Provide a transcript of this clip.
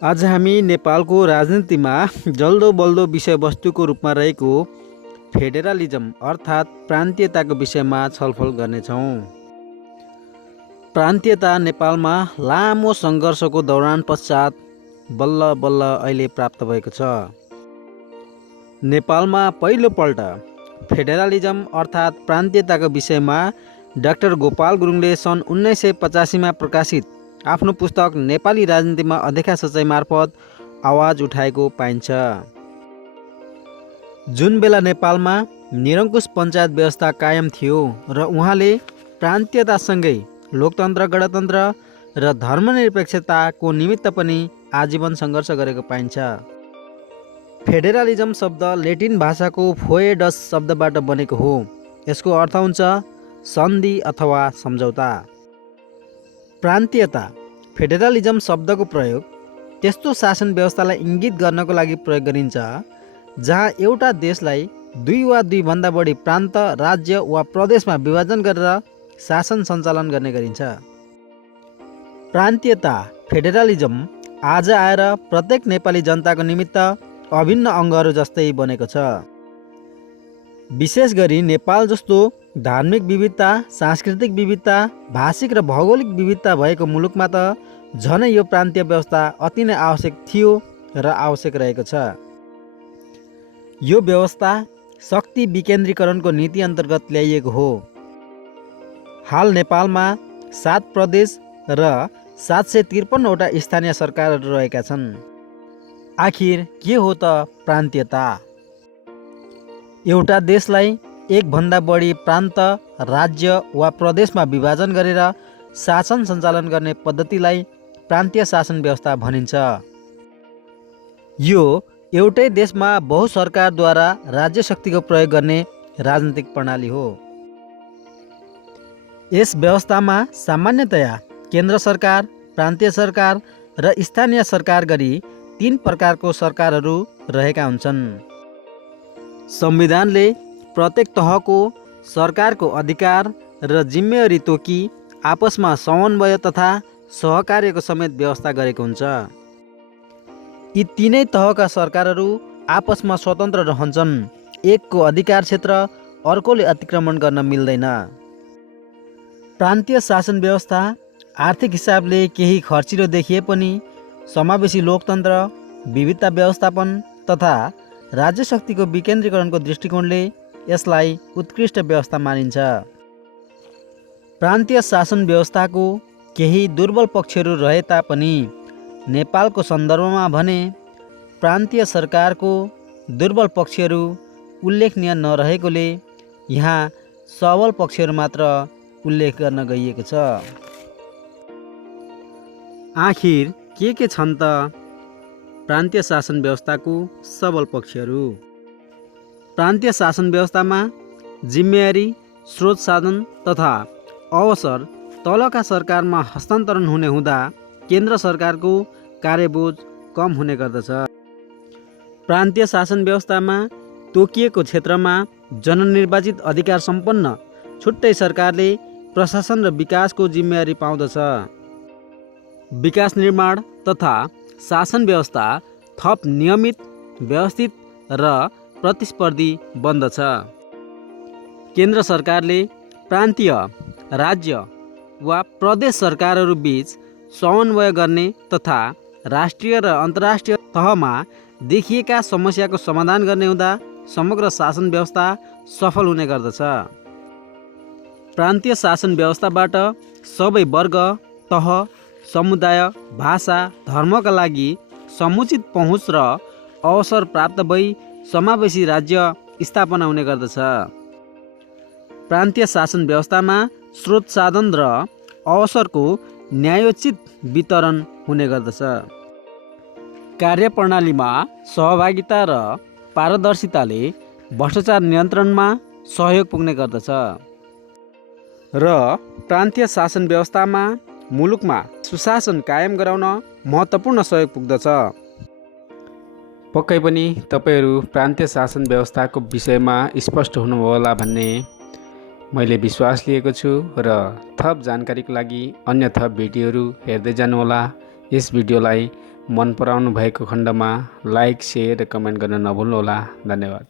आज हामी नेपालको राजनीतिमा जल्दो बल्दो विषयवस्तुको रूपमा रहेको फेडरलिजम अर्थात् प्रान्तीयताको विषयमा छलफल गर्नेछौँ। प्रान्तीयता नेपालमा लामो सङ्घर्षको दौरान पश्चात बल्ल बल्ल अहिले प्राप्त भएको छ। नेपालमा पहिलोपल्ट फेडरलिजम अर्थात् प्रान्तीयताको विषयमा डाक्टर गोपाल गुरुङले सन् 1985मा प्रकाशित आफ्नो पुस्तक नेपाली राजनीतिमा अदेखा सच्चाइ मार्फत आवाज उठाएको पाइन्छ। जुन बेला नेपालमा निरङ्कुश पञ्चायत व्यवस्था कायम थियो र उहाँले प्रान्तीयतासँगै लोकतन्त्र, गणतन्त्र र धर्मनिरपेक्षताको निमित्त पनि आजीवन सङ्घर्ष गरेको पाइन्छ। फेडरलिजम शब्द ल्याटिन भाषाको फोएडस शब्दबाट बनेको हो। यसको अर्थ हुन्छ सन्धि अथवा सम्झौता। प्रान्तीयता फेडरलिजम शब्दको प्रयोग त्यस्तो शासन व्यवस्थालाई इङ्गित गर्नको लागि प्रयोग गरिन्छ जहाँ एउटा देशलाई दुई वा दुईभन्दा बढी प्रान्त, राज्य वा प्रदेशमा विभाजन गरेर शासन सञ्चालन गर्ने गरिन्छ। प्रान्तीयता फेडरलिजम आज आएर प्रत्येक नेपाली जनताको निमित्त अभिन्न अङ्गहरू जस्तै बनेको छ। विशेष गरी नेपाल जस्तो धार्मिक विविधता, सांस्कृतिक विविधता, भाषिक र भौगोलिक विविधता भएको मुलुकमा त झनै यो प्रान्तीय व्यवस्था अति नै आवश्यक थियो र आवश्यक रहेको छ। यो व्यवस्था शक्ति विकेन्द्रीकरणको नीति अन्तर्गत ल्याइएको हो। हाल नेपालमा 7 प्रदेश र 753वटा स्थानीय सरकारहरू रहेका छन्। आखिर के हो त प्रान्तीयता? एउटा देशलाई एकभन्दा बढी प्रान्त, राज्य वा प्रदेशमा विभाजन गरेर शासन सञ्चालन गर्ने पद्धतिलाई प्रान्तीय शासन व्यवस्था भनिन्छ। यो एउटै देशमा बहुसरकारद्वारा राज्य शक्तिको प्रयोग गर्ने राजनीतिक प्रणाली हो। यस व्यवस्थामा सामान्यतया केन्द्र सरकार, प्रान्तीय सरकार र स्थानीय सरकार गरी 3 प्रकारको सरकारहरू रहेका हुन्छन्। संविधानले प्रत्येक तहको सरकारको अधिकार र जिम्मेवारी तोकी आपसमा समन्वय तथा सहकार्यको समेत व्यवस्था गरेको हुन्छ। यी तीनै तहका सरकारहरू आपसमा स्वतन्त्र रहन्छन्। एकको अधिकार क्षेत्र अर्कोले अतिक्रमण गर्न मिल्दैन। प्रान्तीय शासन व्यवस्था आर्थिक हिसाबले केही खर्चिलो देखिए पनि समावेशी लोकतन्त्र, विविधता व्यवस्थापन तथा राज्य शक्तिको विकेन्द्रीकरणको दृष्टिकोणले यसलाई उत्कृष्ट व्यवस्था मानिन्छ। प्रान्तीय शासन व्यवस्थाको केही दुर्बल पक्षहरू रहे तापनि नेपालको सन्दर्भमा भने प्रान्तीय सरकारको दुर्बल पक्षहरू उल्लेखनीय नरहेकोले यहाँ सबल पक्षहरू मात्र उल्लेख गर्न गइएको छ। आखिर के छन् त प्रान्तीय शासन व्यवस्थाको सबल पक्षहरू? प्रान्तीय शासन व्यवस्थामा जिम्मेवारी, स्रोत साधन तथा अवसर तलका सरकारमा हस्तान्तरण हुने हुँदा केन्द्र सरकारको कार्यबोझ कम हुने गर्दछ। प्रान्तीय शासन व्यवस्थामा तोकिएको क्षेत्रमा जननिर्वाचित अधिकार सम्पन्न छुट्टै सरकारले प्रशासन र विकासको जिम्मेवारी पाउँदछ। विकास निर्माण तथा शासन व्यवस्था थप नियमित, व्यवस्थित र प्रतिस्पर्धी बन्दछ। केन्द्र सरकारले प्रान्तीय, राज्य वा प्रदेश सरकारहरू बीच समन्वय गर्ने तथा राष्ट्रिय र अन्तर्राष्ट्रिय तहमा देखिएका समस्याको समाधान गर्ने हुँदा समग्र शासन व्यवस्था सफल हुने गर्दछ। प्रान्तीय शासन व्यवस्थाबाट सबै वर्ग, तह, समुदाय, भाषा, धर्मका लागि समुचित पहुँच र अवसर प्राप्त भई समावेशी राज्य स्थापना हुने गर्दछ। प्रान्तीय शासन व्यवस्थामा स्रोत साधन र अवसरको न्यायोचित वितरण हुने गर्दछ। कार्यप्रणालीमा सहभागिता र पारदर्शिताले भ्रष्टाचार नियन्त्रणमा सहयोग पुग्ने गर्दछ र प्रान्तीय शासन व्यवस्थामा मुलुकमा सुशासन कायम गराउन महत्त्वपूर्ण सहयोग पुग्दछ। पक्कै पनि तपाईहरू प्रान्तीय शासन व्यवस्थाको विषयमा स्पष्ट हुनुभयो होला भन्ने मैले विश्वास लिएको छु र थप जानकारीको लागि अन्य थप भिडियोहरू हेर्दै जानुहोला। यस भिडियोलाई मन पराउनु भएको खण्डमा लाइक, सेयर र कमेन्ट गर्न नभुल्नुहोला। धन्यवाद।